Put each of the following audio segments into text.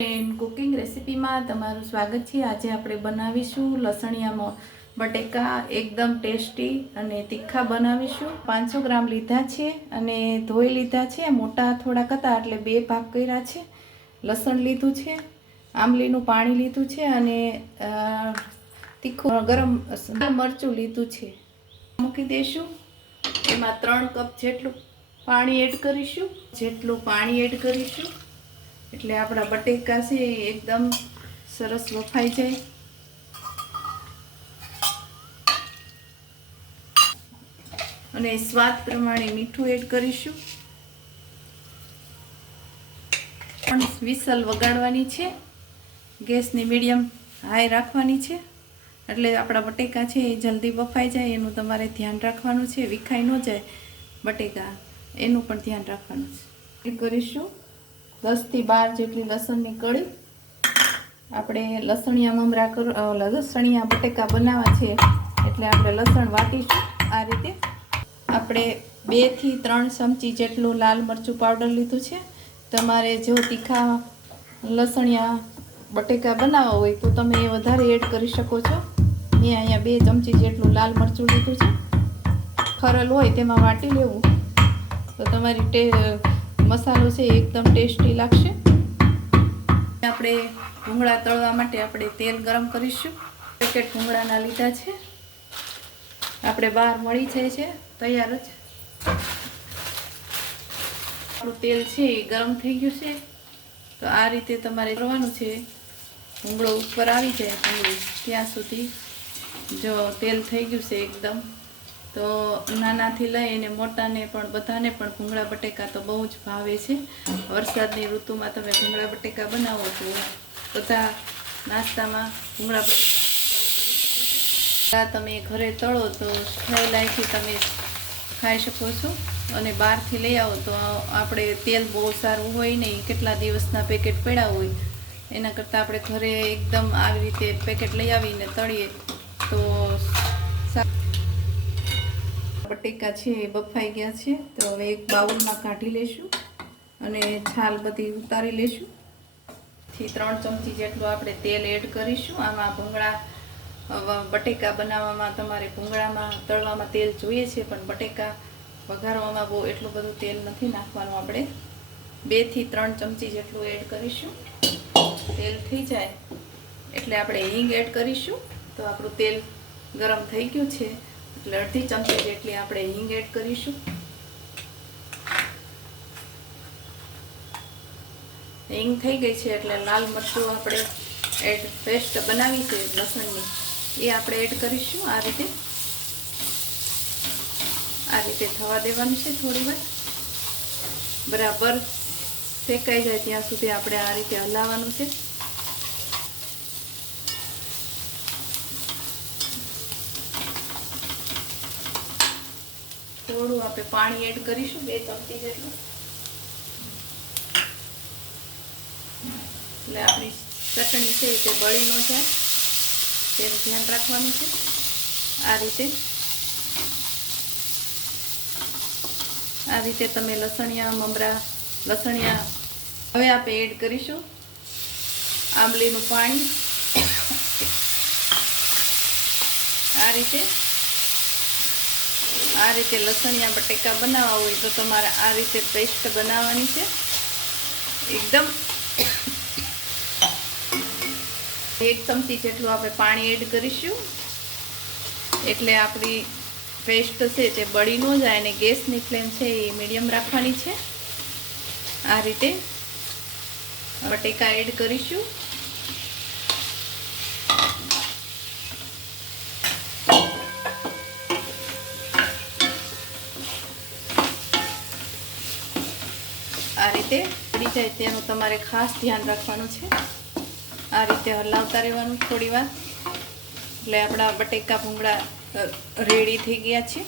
Cooking રેસીપીમાં તમારું સ્વાગત છે। આજે આપણે બનાવીશું લસણિયા બટેકા એકદમ ટેસ્ટી અને તીખા બનાવીશું। 500 ગ્રામ લીધા છે અને ધોઈ લીધા છે। મોટા થોડાક હતા એટલે બે ભાગ કર્યા છે। લસણ લીધું છે, આંબલીનું પાણી લીધું છે અને તીખું ગરમ મરચું લીધું છે। મૂકી દઈશું। એમાં 3 કપ જેટલું પાણી એડ કરીશું। જેટલું પાણી એડ કરીશું એટલે આપણા બટેકા છે એકદમ સરસ બફાઈ જાય। અને સ્વાદ પ્રમાણે મીઠું એડ કરીશું। પણ વિસલ વગાડવાની છે, ગેસની મીડિયમ હાઈ રાખવાની છે એટલે આપણા બટેકા છે એ જલ્દી બફાઈ જાય। એનું તમારે ધ્યાન રાખવાનું છે, વિખાઈ ન જાય બટેકા, એનું પણ ધ્યાન રાખવાનું છે। કરીશું 10 થી 12 જેટલી લસણની કળી। આપણે લસણિયા મમરા લસણિયા બટેકા બનાવવા છે એટલે આપણે લસણ વાટીશું। આ રીતે આપણે 2 થી 3 ચમચી જેટલું લાલ મરચું પાવડર લીધું છે। તમારે જો તીખા લસણિયા બટેકા બનાવવા હોય તો તમે એ વધારે એડ કરી શકો છો। મેં અહીંયા 2 ચમચી જેટલું લાલ મરચું લીધું છે। ખરલ હોય તેમાં વાટી લેવું તો તમારી મસાલો છે એકદમ ટેસ્ટી લાગશે। આપણે ભૂંગળા તળવા માટે આપણે તેલ ગરમ કરીશું। પેકેટ ભૂંગળાના લીધા છે, આપણે બહાર મળી જાય છે તૈયાર જ। આપણું તેલ છે એ ગરમ થઈ ગયું છે તો આ રીતે તમારે કરવાનું છે। ભૂંગળો ઉપર આવી જાય ત્યાં સુધી જો તેલ થઈ ગયું છે એકદમ, તો નાનાથી લઈને મોટાને પણ બધાને પણ ભૂંગળા બટેકા તો બહુ જ ભાવે છે। વરસાદની ઋતુમાં તમે ભૂંગળા બટેકા બનાવો તો બધા નાસ્તામાં ભૂંગળા બટેકા તમે ઘરે તળો તો સહેલાઈથી તમે ખાઈ શકો છો। અને બહારથી લઈ આવો તો આપણે તેલ બહુ સારું હોય નહીં, કેટલા દિવસના પેકેટ પડ્યા હોય એના કરતાં આપણે ઘરે એકદમ આવી રીતે પેકેટ લઈ આવીને તળીએ તો બટેકા છે એ બફાઈ ગયા છે। તો હવે એક બાઉલમાં કાઢી લેશું અને છાલ બધી ઉતારી લેશું। 3 ચમચી જેટલું આપણે તેલ એડ કરીશું। આમાં ભૂંગળા બટેકા બનાવવામાં તમારે ભૂંગળામાં તળવામાં તેલ જોઈએ છે, પણ બટેકા વઘારવામાં બહુ એટલું બધું તેલ નથી નાખવાનું। આપણે 2 થી 3 ચમચી જેટલું એડ કરીશું। તેલ થઈ જાય એટલે આપણે હિંગ એડ કરીશું। તો આપણું તેલ ગરમ થઈ ગયું છે એટલે અડધી ચમચી જેટલી આપણે હિંગ એડ કરીશું। હિંગ થઈ ગઈ છે એટલે લાલ મરચું આપણે પેસ્ટ બનાવી છે લસણની એ આપણે એડ કરીશું। આ રીતે થવા દેવાનું છે। થોડી વાર બરાબર શેકાઈ જાય ત્યાં સુધી આપણે આ રીતે હલાવવાનું છે। થોડું આપણે પાણી એડ કરીશું, 2 ચમચી જેટલું, એટલે આપણી ચટણી છે તે બળી ન જાય તેનું ધ્યાન રાખવાનું છે। આ રીતે તમે લસણિયા હવે આપણે એડ કરીશું આંબલીનું પાણી। આ રીતે લસણિયા બટેકા બનાવવા હોય તો તમારે આ રીતે પેસ્ટ બનાવવાની છે એકદમ। 1 ચમચી જેટલું આપણે પાણી એડ કરીશું એટલે આપણી પેસ્ટ છે તે બળી ન જાય અને ગેસની ફ્લેમ છે એ મીડિયમ રાખવાની છે। આ રીતે બટેકા એડ કરીશું। આ રીતે પડી જાય તેનું તમારે ખાસ ધ્યાન રાખવાનું છે। આ રીતે હલાવતા રહેવાનું થોડી વાર એટલે આપણા બટેકા ભૂંગળા રેડી થઈ ગયા છે।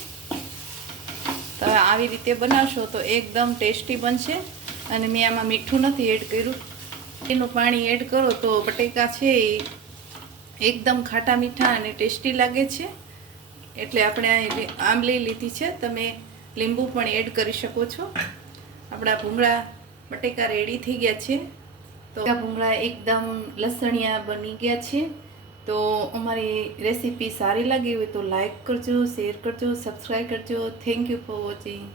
તો આવી રીતે બનાવશો તો એકદમ ટેસ્ટી બનશે। અને મેં આમાં મીઠું નથી એડ કર્યું, એનું પાણી એડ કરો તો બટેકા છે એ એકદમ ખાટા મીઠા અને ટેસ્ટી લાગે છે। એટલે આપણે આંબલી લીધી છે, તમે લીંબુ પણ એડ કરી શકો છો। આપણા ભૂંગળા બટેકા રેડી થઈ ગયા છે। તો ભૂંગળા એકદમ લસણિયા બની ગયા છે. તો અમારી રેસીપી સારી લાગી હોય તો લાઈક કરજો, શેર કરજો, સબસ્ક્રાઈબ કરજો. Thank you for watching.